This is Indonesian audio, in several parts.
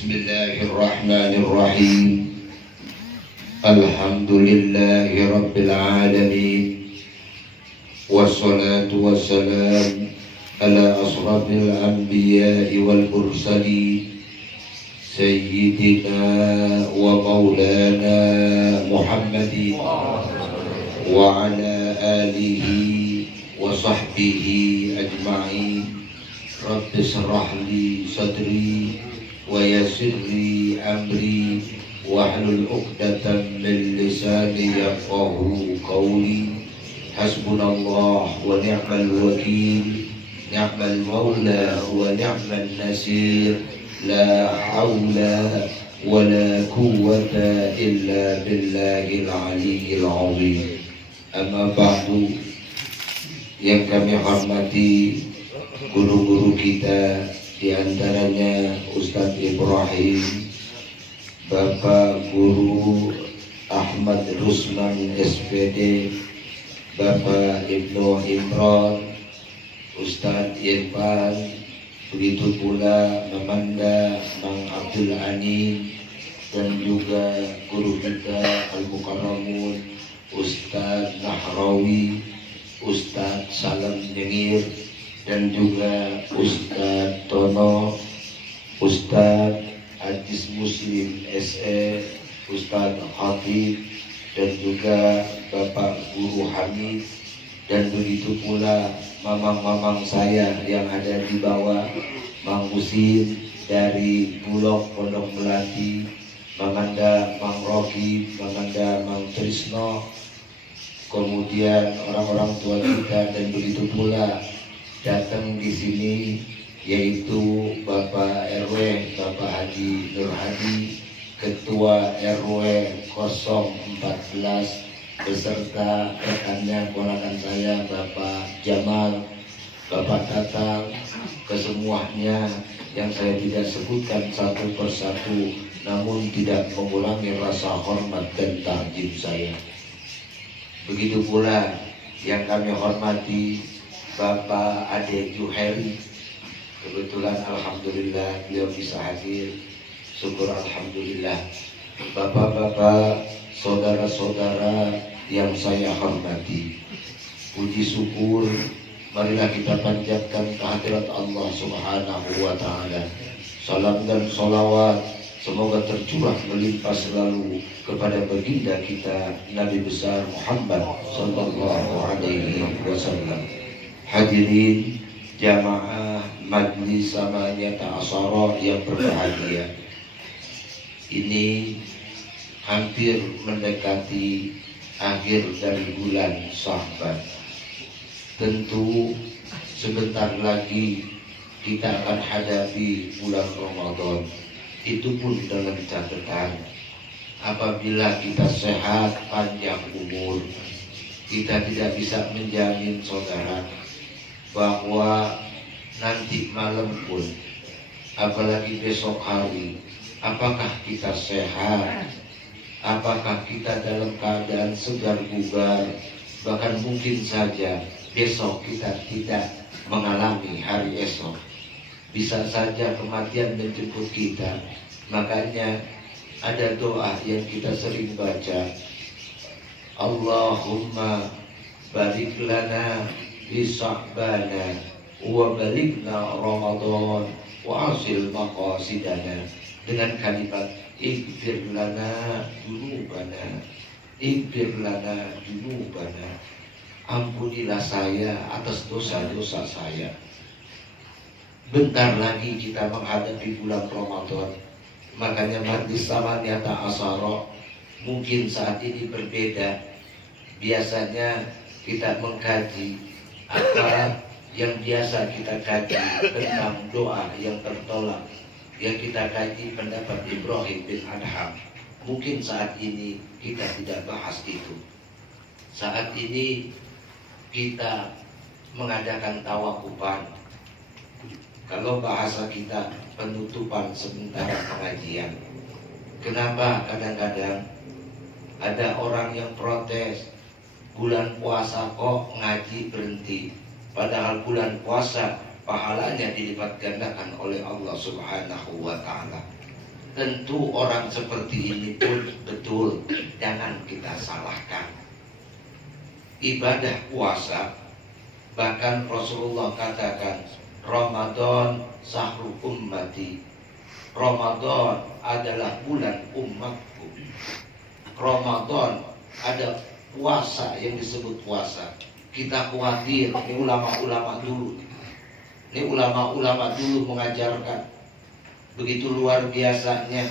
Bismillahirrahmanirrahim. Alhamdulillahi rabbil alamin. Wassalatu wassalam ala asrafil anbiya'i wal mursalin Sayyidina wa maulana Muhammadin wa ala alihi wa sahbihi ajma'in. Rabbi shrah li sadri wa yassir li amri wahlul 'uqdatam min lisani yafqahu qawli. Hasbunallah wa ni'mal wakil, ni'mal maula wa ni'mal nasir. La haula wa la quwwata illa billahil aliyyil azim. Amma ba'du. Yang kami hormati guru-guru kita, di antaranya Ustadz Ibrahim, Bapak Guru Ahmad Rusman SPD, Bapak Ibnu Imran, Ustadz Irfan, begitu pula Mamanda Mang Abdul Anin, dan juga guru kita Al-Mukarramun Ustadz Nahrawi, Ustadz Salam Nyengir, dan juga Ustadz Tono, Ustadz Hadis Muslim SE, Ustadz Hafid, dan juga Bapak Guru Hamid, dan begitu pula mamang-mamang saya yang ada di bawah, Mang Husin dari Bulog Pondok Melati, Manganda Mang Roki, Manganda Mang Trisno, kemudian orang-orang tua kita, dan begitu pula datang di sini yaitu Bapak RW Bapak Haji Nur Hadi, Ketua RW 014, beserta rekannya ponakan saya Bapak Jamal, Bapak Tatang, kesemuanya yang saya tidak sebutkan satu persatu, namun tidak mengurangi rasa hormat dan takjub saya. Begitu pula yang kami hormati Bapak Ade Juheri, kebetulan alhamdulillah beliau bisa hadir, syukur alhamdulillah. Bapak-bapak, saudara-saudara yang saya hormati, puji syukur marilah kita panjatkan kehadirat Allah Subhanahu wa Ta'ala. Salam dan salawat semoga tercurah melimpah selalu kepada baginda kita Nabi besar Muhammad sallallahu alaihi wasallam. Hadirin jamaah majlis Samaniyah Ta'asyara yang berbahagia, ini hampir mendekati akhir dari bulan Sya'ban. Tentu sebentar lagi kita akan hadapi bulan Ramadan. Itu pun dengan catatan apabila kita sehat panjang umur. Kita tidak bisa menjamin saudara bahwa nanti malam pun, apalagi besok hari, apakah kita sehat, apakah kita dalam keadaan segar bugar, bahkan mungkin saja besok kita tidak mengalami hari esok. Bisa saja kematian menjemput kita. Makanya ada doa yang kita sering baca, Allahumma barik lana fi Sya'bana wa balighna Ramadan wa asil maqasidana, dengan kalimat ighfir lana dzunubana, ighfir lana dzunubana, ampunilah saya atas dosa-dosa saya. Bentar lagi kita menghadapi bulan Ramadan. Makanya majlis Samaniyah Ta'asyara mungkin saat ini berbeda. Biasanya kita mengkaji apa yang biasa kita kaji tentang doa yang tertolak, yang kita kaji pendapat Ibrahim bin Adham. Mungkin saat ini kita tidak bahas itu. Saat ini kita mengadakan tawakufan. Kalau bahasa kita penutupan sementara pengajian. Kenapa kadang-kadang ada orang yang protes, bulan puasa kok ngaji berhenti, padahal bulan puasa pahalanya dilipat gandakan oleh Allah Subhanahu wa Ta'ala. Tentu orang seperti ini pun betul, jangan kita salahkan. Ibadah puasa, bahkan Rasulullah katakan, Ramadan sahru ummati. Ramadan adalah bulan umatku. Ramadan ada puasa yang disebut puasa. Kita khawatir, ini ulama-ulama dulu. Ini ulama-ulama dulu mengajarkan. Begitu luar biasanya.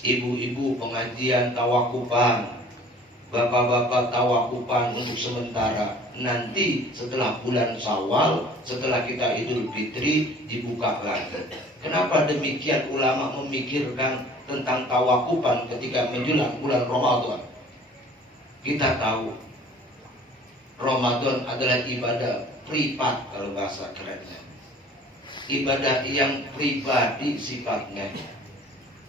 Ibu-ibu pengajian tawakufan, bapak-bapak tawakufan untuk sementara. Nanti setelah bulan Syawal, setelah kita Idul Fitri, dibuka lagi. Kenapa demikian ulama memikirkan tentang tawakufan ketika menjelang bulan Ramadan? Kita tahu Ramadan adalah ibadah privat kalau bahasa kerennya. Ibadah yang pribadi sifatnya.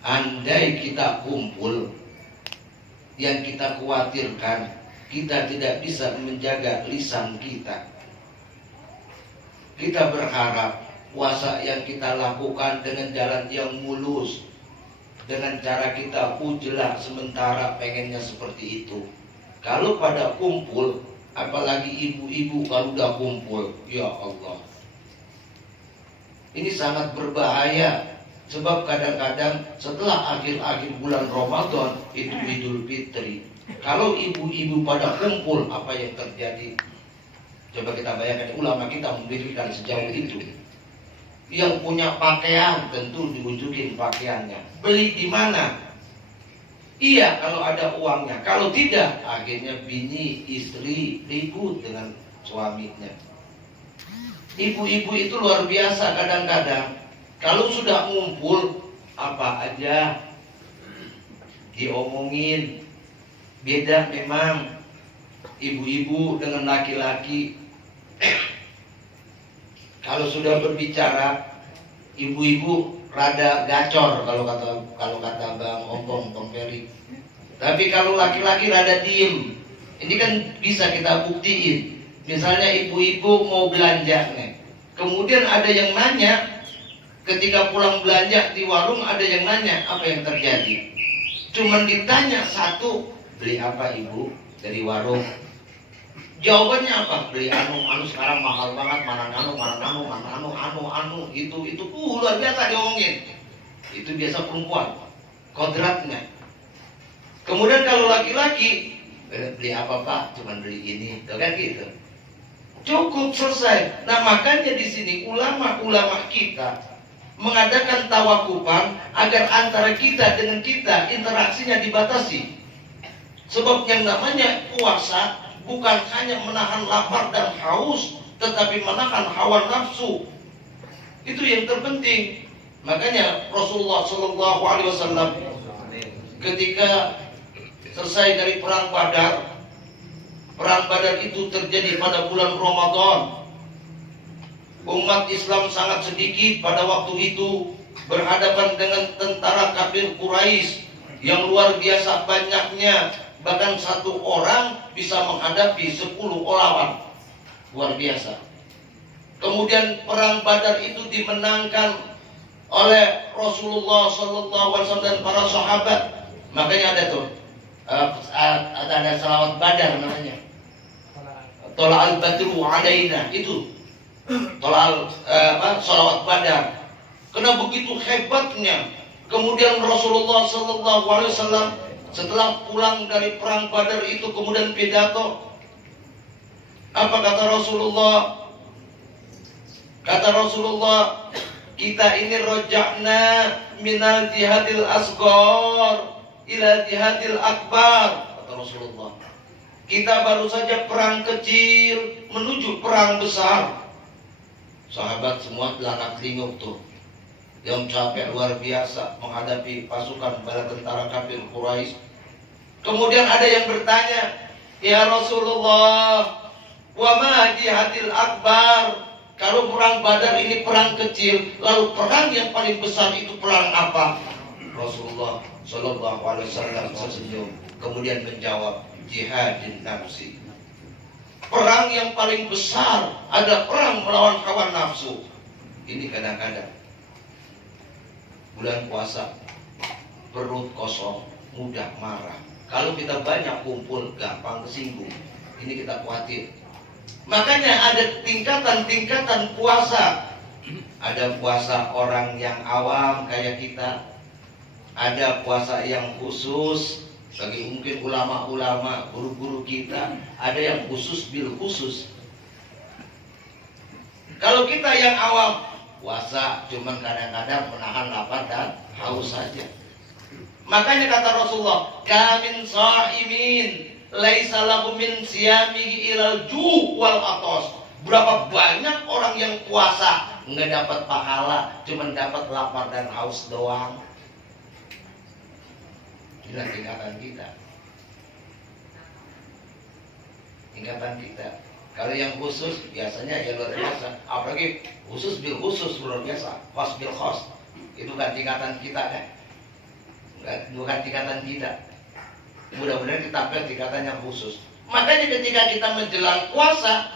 Andai kita kumpul, yang kita khawatirkan kita tidak bisa menjaga lisan kita. Kita berharap puasa yang kita lakukan dengan jalan yang mulus, dengan cara kita ujlah sementara pengennya seperti itu. Kalau pada kumpul, apalagi ibu-ibu kalau udah kumpul, ya Allah, ini sangat berbahaya. Sebab kadang-kadang setelah akhir-akhir bulan Ramadan itu Idul Fitri. Kalau ibu-ibu pada kumpul, apa yang terjadi? Coba kita bayangkan, ulama kita memberikan sejauh itu. Yang punya pakaian tentu diunjukin pakaiannya. Beli di mana? Iya kalau ada uangnya. Kalau tidak, akhirnya bini, istri ribut dengan suaminya. Ibu-ibu itu luar biasa kadang-kadang. Kalau sudah ngumpul, apa aja diomongin. Beda memang ibu-ibu dengan laki-laki. Kalau sudah berbicara, ibu-ibu rada gacor kalau kata Bang Ompong, Bang Ferry. Tapi kalau laki-laki rada diem. Ini kan bisa kita buktiin. Misalnya ibu-ibu mau belanja nih. Kemudian ada yang nanya, ketika pulang belanja di warung ada yang nanya, apa yang terjadi? Cuman ditanya satu, beli apa ibu dari warung? Jawabannya apa? Beli anu sekarang mahal banget, mana anu, itu luar biasa diomongin. Itu biasa perempuan, kodratnya. Kemudian kalau laki-laki, beli apa pak? Cuman beli ini, kan gitu. Cukup selesai. Nah makanya di sini ulama-ulama kita mengadakan tawakufan agar antara kita dengan kita interaksinya dibatasi. Sebab yang namanya puasa bukan hanya menahan lapar dan haus, tetapi menahan hawa nafsu. Itu yang terpenting. Makanya Rasulullah SAW ketika selesai dari perang Badar itu terjadi pada bulan Ramadan. Umat Islam sangat sedikit pada waktu itu, berhadapan dengan tentara kafir Quraisy yang luar biasa banyaknya. Bahkan satu orang bisa menghadapi 10 lawan. Luar biasa. Kemudian perang Badar itu dimenangkan oleh Rasulullah SAW dan para sahabat. Makanya ada tuh ada salawat Badar namanya. Tola'al badru alaina, itu salawat Badar. Karena begitu hebatnya. Kemudian Rasulullah SAW setelah pulang dari perang Badar itu kemudian pidato. Apa kata Rasulullah? Kata Rasulullah, kita ini roja'na minal jihadil asghar ila jihadil akbar. Kata Rasulullah, kita baru saja perang kecil menuju perang besar. Sahabat semua belakang telinguk tuh, yang capek luar biasa menghadapi pasukan bala tentara kafir Quraisy. Kemudian ada yang bertanya, ya Rasulullah, wa ma jihadil akbar? Kalau perang Badar ini perang kecil, lalu perang yang paling besar itu perang apa? Rasulullah SAW tersenyum, kemudian menjawab, jihadin nafsi. Perang yang paling besar ada perang melawan hawa nafsu. Ini kadang-kadang bulan puasa perut kosong, mudah marah. Kalau kita banyak kumpul, gampang kesinggung. Ini kita khawatir. Makanya ada tingkatan-tingkatan puasa. Ada puasa orang yang awam kayak kita. Ada puasa yang khusus bagi mungkin ulama-ulama, guru-guru kita. Ada yang khusus bil khusus. Kalau kita yang awam, puasa cuman kadang-kadang menahan lapar dan haus saja. Makanya kata Rasulullah, kamin sha'imin laisa lahu min siyamihi ilal ju' wal atos. Berapa banyak orang yang puasa nggak dapat pahala, cuman dapat lapar dan haus doang. Inilah tingkatan kita. Tingkatan kita. Kalau yang khusus biasanya ya luar biasa. Apalagi khusus bil khusus luar biasa. Khos bil khos. Itu kan tingkatan kita kan. Bukan tingkatan kita. Mudah-mudahan kita ambil tingkatan yang khusus. Makanya ketika kita menjelang puasa,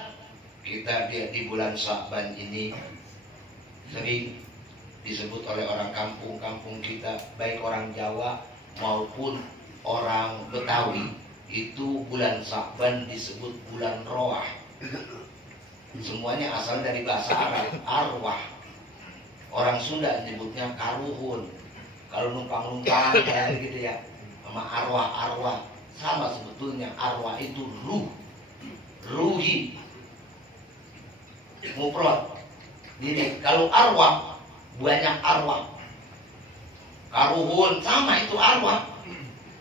kita di bulan Sya'ban ini sering disebut oleh orang kampung-kampung kita, baik orang Jawa maupun orang Betawi, itu bulan Sya'ban disebut bulan roah. Semuanya asal dari bahasa Arab, arwah. Orang Sunda menyebutnya karuhun. Kalau numpang-numpang kayak gitu ya, sama arwah-arwah sama sebetulnya. Arwah itu ruh, ruhi, mufrad. Jadi kalau arwah banyak arwah. Karuhun sama itu arwah.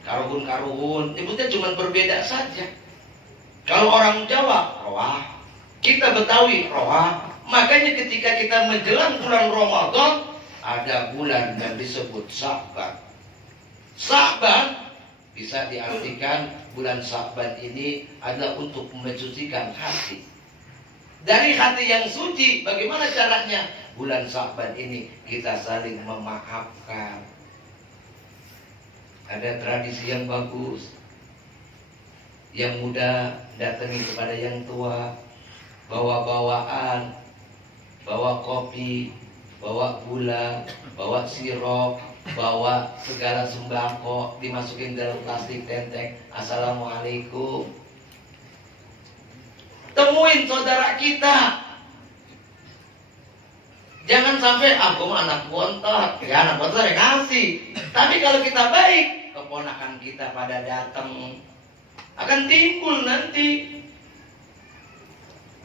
Karuhun, nyebutnya cuma berbeda saja. Kalau orang Jawa roah, kita Betawi roah. Makanya ketika kita menjelang bulan Ramadan, ada bulan yang disebut Sya'ban. Sya'ban bisa diartikan bulan Sya'ban ini adalah untuk mensucikan hati. Dari hati yang suci, bagaimana caranya? Bulan Sya'ban ini kita saling memaafkan. Ada tradisi yang bagus. Yang muda datangi kepada yang tua, bawa bawaan, bawa kopi, bawa gula, bawa sirup, bawa segala sembako, dimasukin dalam plastik tenteng. Assalamualaikum. Temuin saudara kita. Jangan sampai aku anak bontot, ya anak bontot yang ngasih. Tapi kalau kita baik, keponakan kita pada datang, akan timbul nanti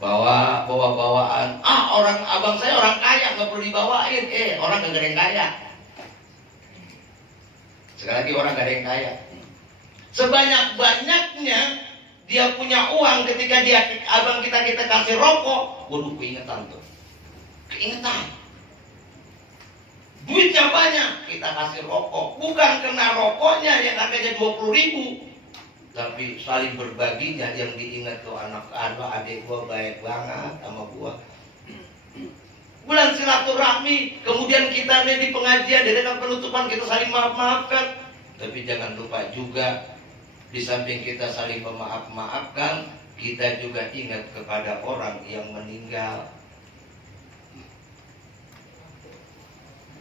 bawa-bawaan. Orang abang saya orang kaya, nggak perlu dibawain. Orang nggak ada yang kaya. Sekali lagi orang nggak ada yang kaya. Sebanyak-banyaknya dia punya uang, ketika abang kita kasih rokok, waduh keingetan tuh. Keingetan. Duitnya banyak, kita kasih rokok. Bukan kena rokoknya yang harganya 20.000, tapi saling berbaginya. Yang diingat tuh anak adik gua baik banget sama gua. Bulan silaturahmi, kemudian kita nih di pengajian, di dekat penutupan kita saling maaf-maafkan. Tapi jangan lupa juga, di samping kita saling memaaf-maafkan, kita juga ingat kepada orang yang meninggal.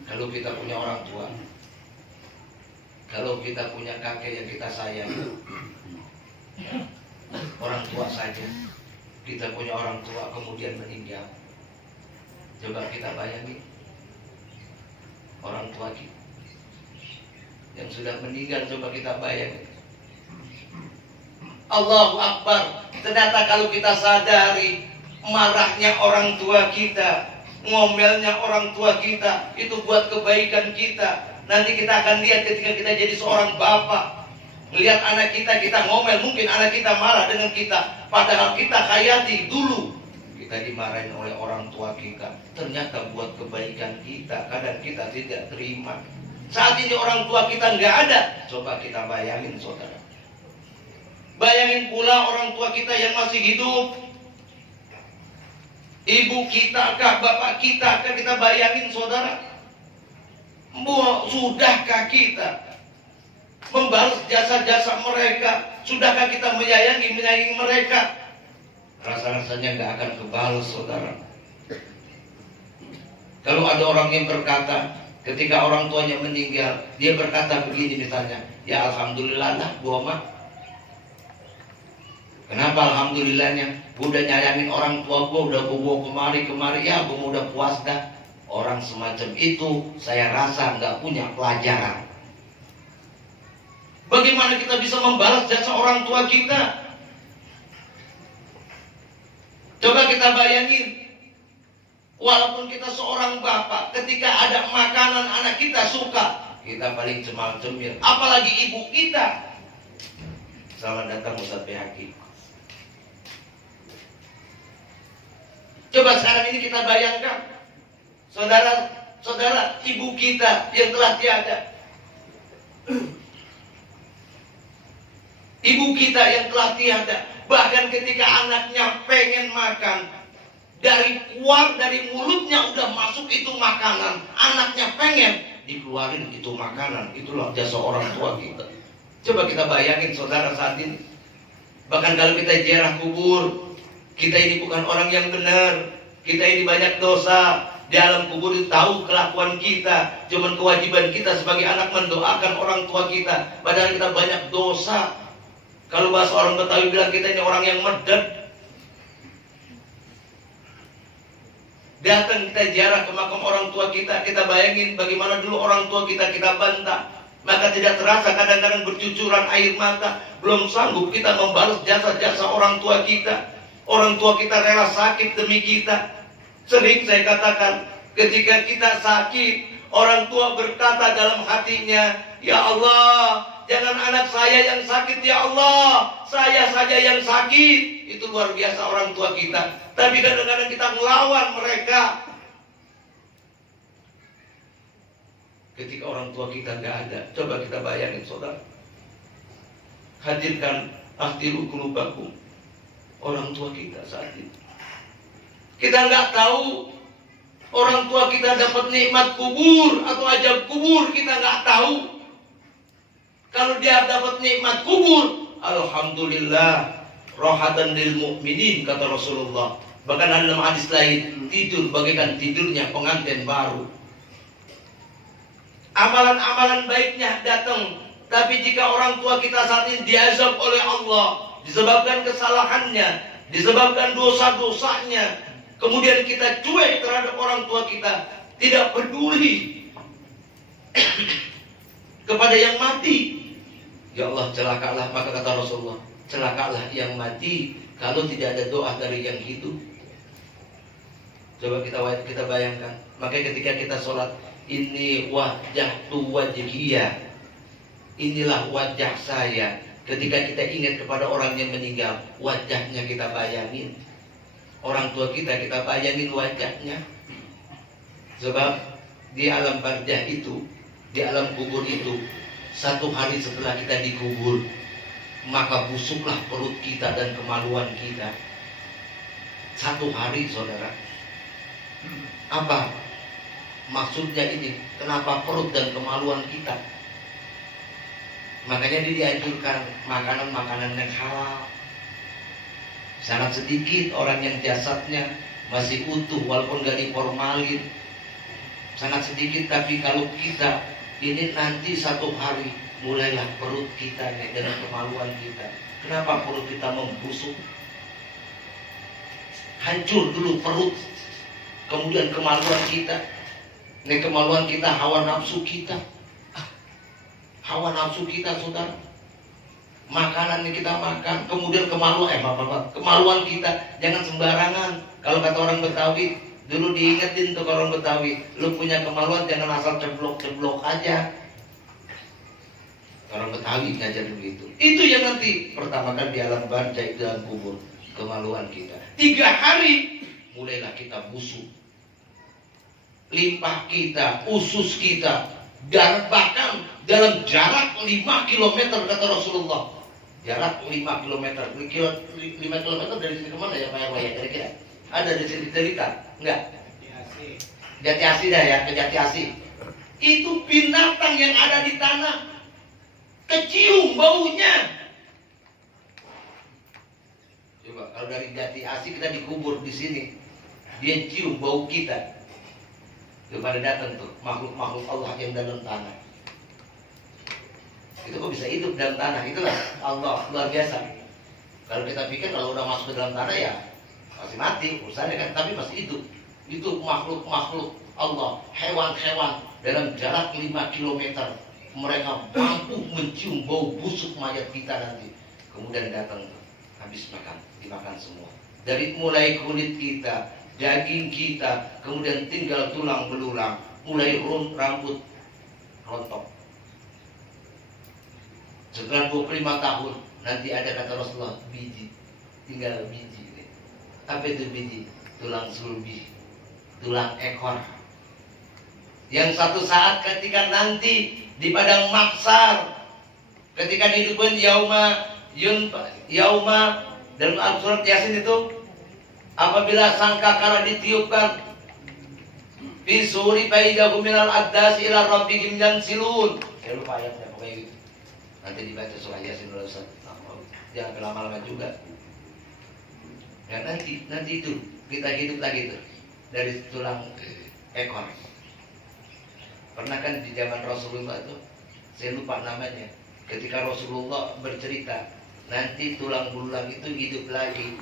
Kalau kita punya orang tua, kalau kita punya kakek yang kita sayang, orang tua saja, kita punya orang tua kemudian meninggal. Coba kita bayangin orang tua kita yang sudah meninggal, coba kita bayangin. Allahu Akbar. Ternyata kalau kita sadari marahnya orang tua kita, ngomelnya orang tua kita, itu buat kebaikan kita. Nanti kita akan lihat ketika kita jadi seorang bapak, melihat anak kita ngomel, mungkin anak kita marah dengan kita, padahal kita hayati dulu kita dimarahin oleh orang tua kita. Ternyata buat kebaikan kita, kadang kita tidak terima. Saat ini orang tua kita nggak ada, coba kita bayangin saudara. Bayangin pula orang tua kita yang masih hidup, ibu kita kah, bapak kita kah, kita bayangin saudara. Sudahkah kita membalas jasa-jasa mereka? Sudahkah kita menyayangi mereka? Rasa-rasanya gak akan kebalas saudara. Kalau ada orang yang berkata, Ketika orang tuanya meninggal, dia berkata begini misalnya, ya alhamdulillah lah gua mah. Kenapa alhamdulillahnya? Gua udah nyayangin orang tua gua, udah gua bawa kemari, ya gua udah puas dah. Orang semacam itu saya rasa nggak punya pelajaran. Bagaimana kita bisa membalas jasa orang tua kita? Coba kita bayangin, walaupun kita seorang bapak, ketika ada makanan anak kita suka, kita paling cemal-cemil. Apalagi ibu kita. Selamat datang Ustaz PHQ. Coba sekarang ini kita bayangkan, saudara-saudara, ibu kita yang telah tiada. Ibu kita yang telah tiada. Bahkan ketika anaknya pengen makan, dari mulutnya udah masuk itu makanan, anaknya pengen dikeluarin itu makanan. Itulah jasa orang tua kita. Coba kita bayangin saudara saat ini. Bahkan kalau kita ziarah kubur, kita ini bukan orang yang benar, kita ini banyak dosa. Di alam kubur itu tahu kelakuan kita, cuman kewajiban kita sebagai anak mendoakan orang tua kita. Padahal kita banyak dosa. Kalau bahasa orang Betawi bilang kita ini orang yang medek. Datang kita ziarah ke makam orang tua kita, kita bayangin bagaimana dulu orang tua kita bantah. Maka tidak terasa kadang-kadang bercucuran air mata. Belum sanggup kita membalas jasa-jasa orang tua kita. Orang tua kita rela sakit demi kita. Sering saya katakan, ketika kita sakit, orang tua berkata dalam hatinya, ya Allah, jangan anak saya yang sakit, ya Allah, saya saja yang sakit. Itu luar biasa orang tua kita. Tapi kadang-kadang kita melawan mereka. Ketika orang tua kita nggak ada, coba kita bayangin saudara. Hadirkan ahdiru qulubakum, orang tua kita saat ini. Kita nggak tahu orang tua kita dapat nikmat kubur atau ajab kubur, kita nggak tahu. Kalau dia dapat nikmat kubur, alhamdulillah, rohatan lil mu'minin, kata Rasulullah. Bahkan dalam hadis lain, tidur bagaikan tidurnya pengantin baru. Amalan-amalan baiknya datang, tapi jika orang tua kita saat ini diazab oleh Allah, disebabkan kesalahannya, disebabkan dosa-dosanya, kemudian kita cuek terhadap orang tua kita, tidak peduli kepada yang mati. Ya Allah, celakalah, maka kata Rasulullah, celakalah yang mati kalau tidak ada doa dari yang hidup. Coba kita bayangkan. Makanya ketika kita sholat, ini wajhatu wajhiyah, inilah wajah saya. Ketika kita ingat kepada orang yang meninggal, wajahnya kita bayangin. Orang tua kita bayangin wajahnya. Sebab di alam barzah itu, di alam kubur itu, 1 hari setelah kita dikubur, maka busuklah perut kita dan kemaluan kita. 1 hari saudara. Apa maksudnya ini? Kenapa perut dan kemaluan kita? Makanya dianjurkan makanan-makanan yang halal. Sangat sedikit orang yang jasadnya masih utuh walaupun gak diformalin. Sangat sedikit, tapi kalau kita ini nanti 1 hari mulailah perut kita nih dengan kemaluan kita. Kenapa perut kita membusuk? Hancur dulu perut, kemudian kemaluan kita. Ini kemaluan kita, hawa nafsu kita. Hawa nafsu kita saudara. Makanan yang kita makan, kemudian kemaluan kita jangan sembarangan. Kalau kata orang Betawi, dulu diingetin tuh orang Betawi, lu punya kemaluan jangan asal ceblok aja. Orang Betawi ngajar begitu. Itu yang nanti pertama kan di alam barzah, di dalam kubur, kemaluan kita. 3 hari mulailah kita busuk. Limpah kita, usus kita, dan bahkan dalam jarak 5 km kata Rasulullah. Jarak 5 km. 5 km dari sini kemana ya Pak RW ya kira-kira? Ada di sini cerita? Enggak? Jati Asih dah ya, ke Jati Asih. Itu binatang yang ada di tanah kecium baunya. Coba kalau dari Jati Asih kita dikubur di sini, dia cium bau kita. Itu pada datang tuh makhluk-makhluk Allah yang dalam tanah. Itu kok bisa hidup dalam tanah? Itulah Allah, luar biasa. Kalau kita pikir kalau udah masuk ke dalam tanah ya masih mati urusannya kan, tapi masih hidup. Itu makhluk-makhluk Allah, hewan-hewan dalam jarak 5 km. Mereka mampu mencium bau busuk mayat kita nanti. Kemudian datang habis makan, dimakan semua. Dari mulai kulit kita, daging kita, kemudian tinggal tulang belulang, mulai rambut rontok. Setelah 25 tahun nanti ada kata Rasulullah, biji, tinggal biji. Apa itu biji? Tulang sulbi, tulang ekor. Yang satu saat ketika nanti di padang mahsyar, ketika dihidupkan yauma dalam surat Yasin itu, apabila sangkakala ditiupkan, bisuri faidahum minal addasi ila rabbihim yansilun. Saya lupa ayatnya pokoknya gitu. Nanti dibaca surah Yasin dulu Ustaz. Jangan lama-lama juga. Ya nanti itu kita hidup lagi tuh dari tulang ekor. Pernah kan di zaman Rasulullah itu, saya lupa namanya, ketika Rasulullah bercerita nanti tulang belulang itu hidup lagi.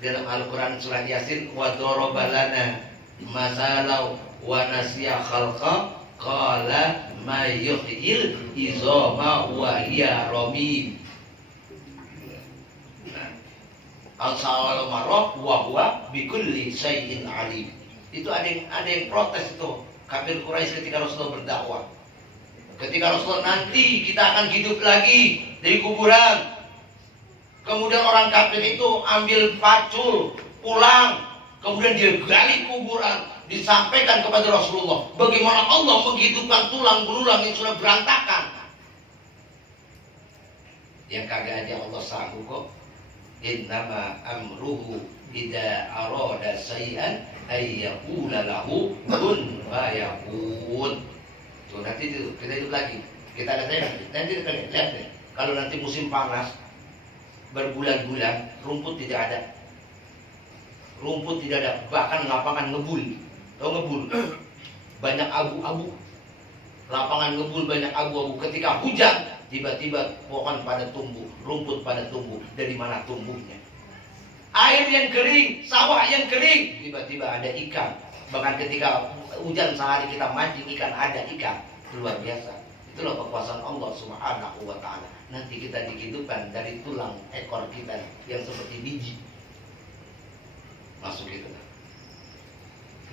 Dalam Al-Quran surat Yasin, wa daraba lana masalau wa nasiya khalqa qala ma yuhyil izama wa hiya ramim. Al-sawal marah wa huwa bikulli syai'in alim. Itu ada yang protes itu kafir Quraisy ketika Rasulullah berdakwah. Ketika Rasulullah nanti kita akan hidup lagi dari kuburan. Kemudian orang kafir itu ambil pacul, pulang, kemudian dia gali kuburan, disampaikan kepada Rasulullah bagaimana Allah menghidupkan tulang belulang yang sudah berantakan. Yang kagak aja Allah sanggup kok. Innama amruhu idza arada syai'an ay yaqula lahu kun fayakun. Tuh nanti itu kita hidup lagi. Kita lihat nanti lihat deh. Kalau nanti musim panas berbulan-bulan rumput tidak ada. Rumput tidak ada, bahkan lapangan ngebul. Tahu ngebul? Banyak abu-abu. Lapangan ngebul banyak abu-abu. Ketika hujan tiba-tiba pohon pada tumbuh, rumput pada tumbuh. Dari mana tumbuhnya? Air yang kering, sawah yang kering, tiba-tiba ada ikan. Bahkan ketika hujan sehari kita mancing ikan, ada ikan. Luar biasa. Itulah kekuasaan Allah Subhanahu wa ta'ala. Nanti kita dihidupkan dari tulang ekor kita yang seperti biji. Masuk itu.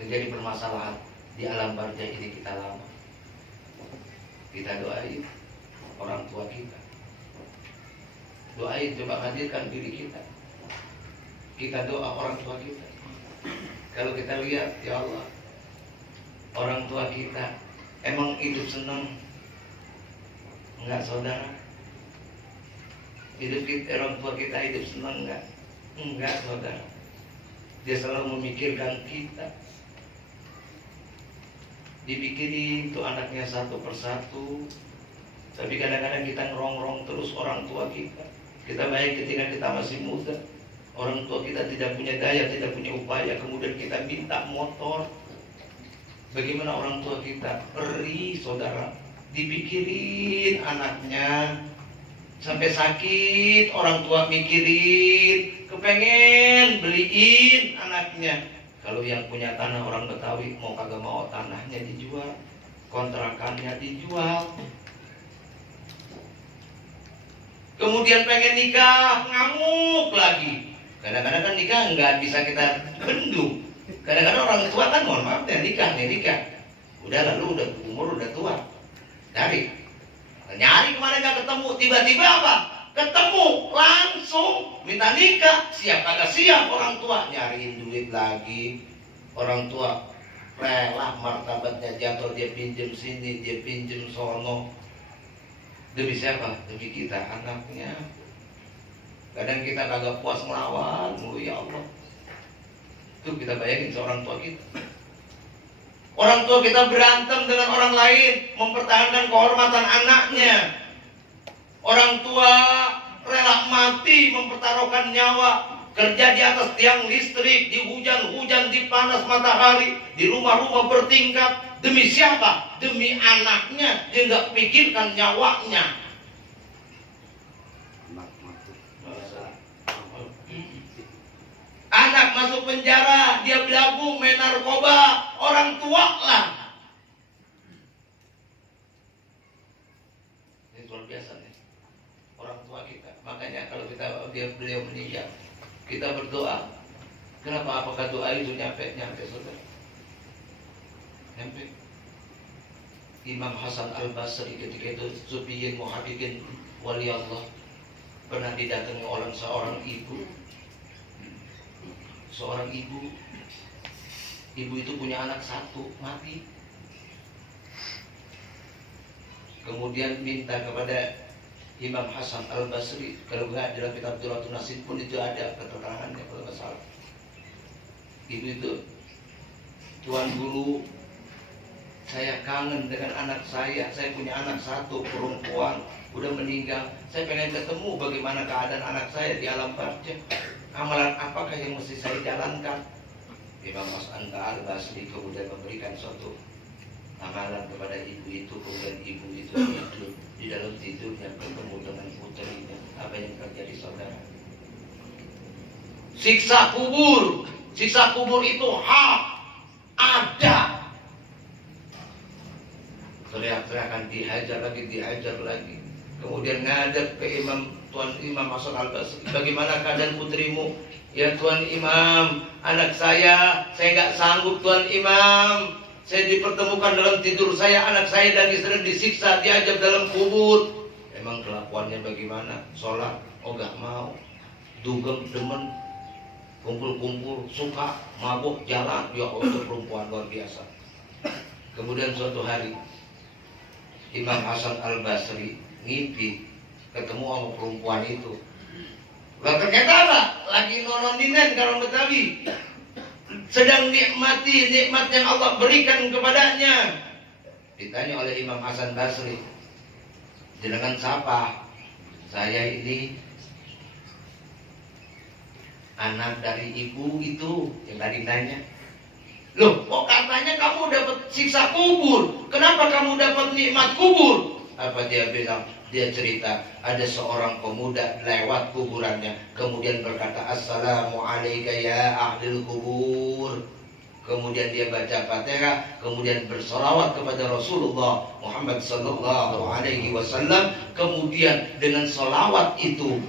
Menjadi permasalahan di alam barzah ini kita lama. Kita doain orang tua kita. Doain, coba hadirkan diri kita. Kita doa orang tua kita. Kalau kita lihat, ya Allah, orang tua kita emang hidup senang? Enggak saudara? Hidup kita, orang tua kita hidup senang enggak? Enggak saudara. Dia selalu memikirkan kita. Dipikirin tuh anaknya satu persatu. Tapi kadang-kadang kita ngerongrong terus orang tua kita. Kita baik ketika kita masih muda. Orang tua kita tidak punya daya, tidak punya upaya, kemudian kita minta motor. Bagaimana orang tua kita? Perih saudara. Dipikirin anaknya sampai sakit, orang tua mikirin, kepengen beliin anaknya. Kalau yang punya tanah orang Betawi mau kagak mau tanahnya dijual, kontrakannya dijual. Kemudian pengen nikah, ngamuk lagi. Kadang-kadang kan nikah nggak bisa kita bendung. Kadang-kadang orang tua kan mohon maaf nih nikah. Udah lalu udah umur udah tua. Nyari kemana nggak ketemu, tiba-tiba apa? Ketemu langsung minta nikah, siap kagak siap orang tua, nyariin duit lagi. Orang tua rela martabatnya jatuh, dia pinjem sini, dia pinjem sono. Demi siapa? Demi kita anaknya. Kadang kita kagak puas ngelawan, ya Allah. Itu kita bayangin seorang tua kita. Orang tua kita berantem dengan orang lain, mempertahankan kehormatan anaknya. Orang tua rela mati mempertaruhkan nyawa kerja di atas tiang listrik, di hujan-hujan, di panas matahari, di rumah-rumah bertingkat. Demi siapa? Demi anaknya. Dia nggak pikirkan nyawanya. Anak masuk penjara, dia belagu, main narkoba, orang tua lah. Ini luar biasa nih, orang tua kita. Makanya kalau beliau meninggal, kita berdoa. Kenapa? Apakah doa itu nyampe saudara? Nyampe. Imam Hasan Al-Basri ketika itu Sufiyin Muhabibin wali Allah, pernah didatangi oleh seorang ibu. Seorang ibu itu punya anak satu, mati. Kemudian minta kepada Imam Hasan Al-Basri, kalau nggak dalam kitab Duratun Nasid pun itu ada keterangannya kalau nggak salah. Ibu itu, Tuan Guru, saya kangen dengan anak saya punya anak satu perempuan, udah meninggal. Saya pengen ketemu bagaimana keadaan anak saya di alam barzah. Amalan apakah yang mesti saya jalankan? Imam Hasan Al-Basri kemudian memberikan suatu amalan kepada ibu itu. Kemudian ibu itu tidur, di dalam tidurnya bertemu dengan putrinya. Apa yang terjadi saudara? Siksa kubur itu hak ada. Teriak-teriakan, dihajar lagi. Kemudian ngadep ke Tuan Imam Hasan Al-Basri, bagaimana keadaan putrimu? Ya Tuan Imam, anak saya nggak sanggup Tuan Imam. Saya dipertemukan dalam tidur saya, anak saya lagi sedang disiksa, diajak dalam kubur. Emang kelakuannya bagaimana? Sholat? Oh nggak mau. Dugem, demen, kumpul-kumpul, suka, mabuk, jalan. Ya Allah, perempuan luar biasa. Kemudian suatu hari Imam Hasan Al-Basri ngimpi ketemu sama perempuan itu. Lah ternyata apa? Lagi nolongin kalau Betawi. Sedang nikmati nikmat yang Allah berikan kepadanya. Ditanya oleh Imam Hasan Basri, jenengan siapa? Saya ini anak dari ibu itu yang tadi nanya. Loh, kok katanya kamu dapat siksa kubur? Kenapa kamu dapat nikmat kubur? Apa dia bilang? Dia cerita, ada seorang pemuda lewat kuburannya, kemudian berkata, Assalamualaikum ya ahlil kubur. Kemudian dia baca Fatihah, kemudian bersolawat kepada Rasulullah Muhammad sallallahu alaihi wasallam. Kemudian dengan solawat itu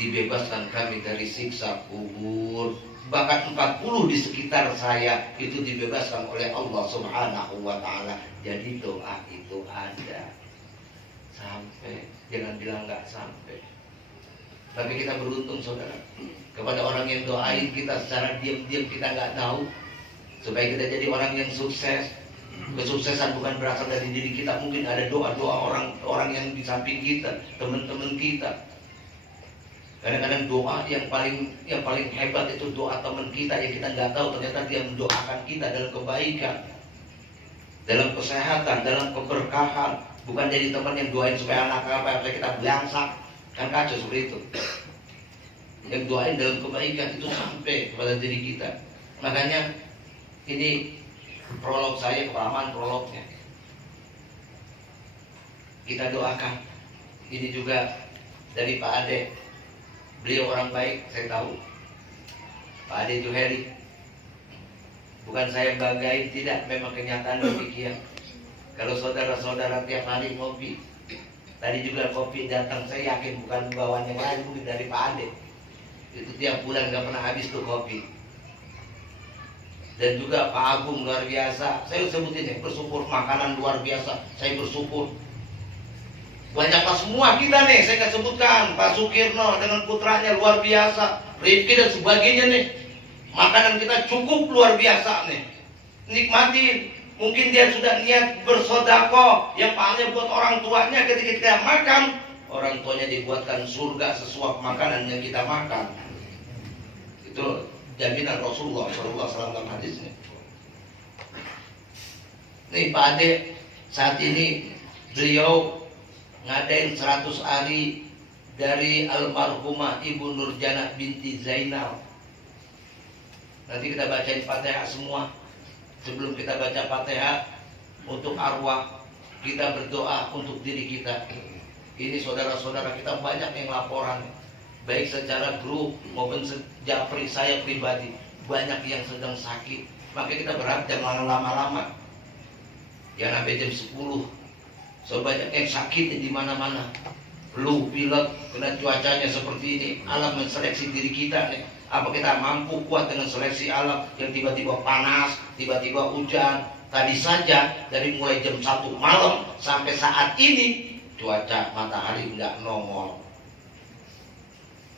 dibebaskan kami dari siksa kubur. Bahkan 40 di sekitar saya itu dibebaskan oleh Allah subhanahu wa ta'ala. Jadi doa itu ada. Sampai, jangan bilang nggak sampai. Tapi kita beruntung saudara, kepada orang yang doain kita secara diam-diam kita nggak tahu, supaya kita jadi orang yang sukses. Kesuksesan bukan berasal dari diri kita. Mungkin ada doa-doa orang yang di samping kita, teman-teman kita. Kadang-kadang doa yang paling hebat itu doa teman kita yang kita nggak tahu, ternyata dia mendoakan kita dalam kebaikan, dalam kesehatan, dalam keberkahan. Bukan jadi teman yang doain supaya anak apa kita belangsak, kan kacau seperti itu. Yang doain dalam kebaikan itu sampai kepada diri kita. Makanya ini prolog saya, kepahaman prolognya. Kita doakan. Ini juga dari Pak Ade. Beliau orang baik, saya tahu. Pak Ade Juheri. Bukan saya banggain, tidak, memang kenyataan demikian. Kalau saudara-saudara tiap hari ngopi, tadi juga kopi datang, saya yakin bukan bawaan yang lain, mungkin dari Pak Ade. Itu tiap bulan gak pernah habis tuh kopi. Dan juga Pak Agung luar biasa. Saya sebutin ya, bersyukur, makanan luar biasa. Saya bersyukur. Banyaklah semua kita nih, saya akan sebutkan. Pak Sukirno dengan putranya luar biasa. Rifki dan sebagainya nih. Makanan kita cukup luar biasa nih. Nikmatin. Mungkin dia sudah niat bersedekah yang pahalanya buat orang tuanya. Ketika kita makan, orang tuanya dibuatkan surga sesuap makanan yang kita makan. Itu jaminan Rasulullah SAW dalam hadisnya. Nih Pak Ade, saat ini beliau ngadain 100 hari dari almarhumah Ibu Nurjana binti Zainal. Nanti kita bacain Fatihah semua. Sebelum kita baca Fatihah, untuk arwah kita berdoa untuk diri kita. Ini saudara-saudara kita banyak yang laporan, baik secara grup maupun japri saya pribadi, banyak yang sedang sakit. Maka kita berharap jangan lama-lama, yang sampai jam 10. So banyak yang sakit di mana-mana, flu, pilek, kena cuacanya seperti ini. Alam menseleksi diri kita nih. Apa kita mampu kuat dengan seleksi alam yang tiba-tiba panas, tiba-tiba hujan? Tadi saja dari mulai jam 1 malam sampai saat ini cuaca matahari nggak nongol,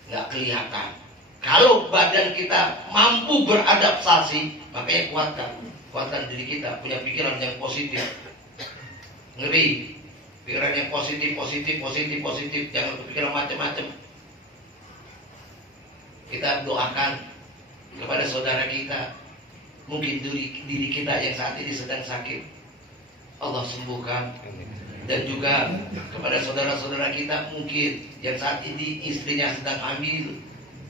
nggak kelihatan. Kalau badan kita mampu beradaptasi, makanya kuatkan diri kita, punya pikiran yang positif. Ngeri, pikiran yang positif, jangan berpikiran macam-macam. Kita doakan kepada saudara kita, mungkin diri kita yang saat ini sedang sakit, Allah sembuhkan. Dan juga kepada saudara-saudara kita mungkin yang saat ini istrinya sedang hamil,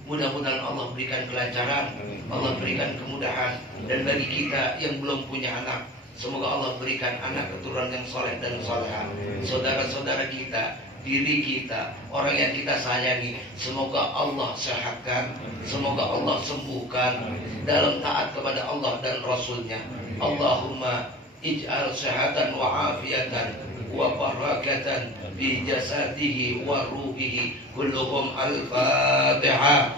mudah-mudahan Allah berikan kelancaran, Allah berikan kemudahan. Dan bagi kita yang belum punya anak, semoga Allah berikan anak keturunan yang soleh dan soleha. Saudara-saudara kita, diri kita, orang yang kita sayangi, semoga Allah sehatkan, semoga Allah sembuhkan dalam taat kepada Allah dan Rasulnya. Allahumma ij'al sehatan wa afiatan wa barakatan fi jasadihi wa ruhihi. Kulluhum al-Fatihah.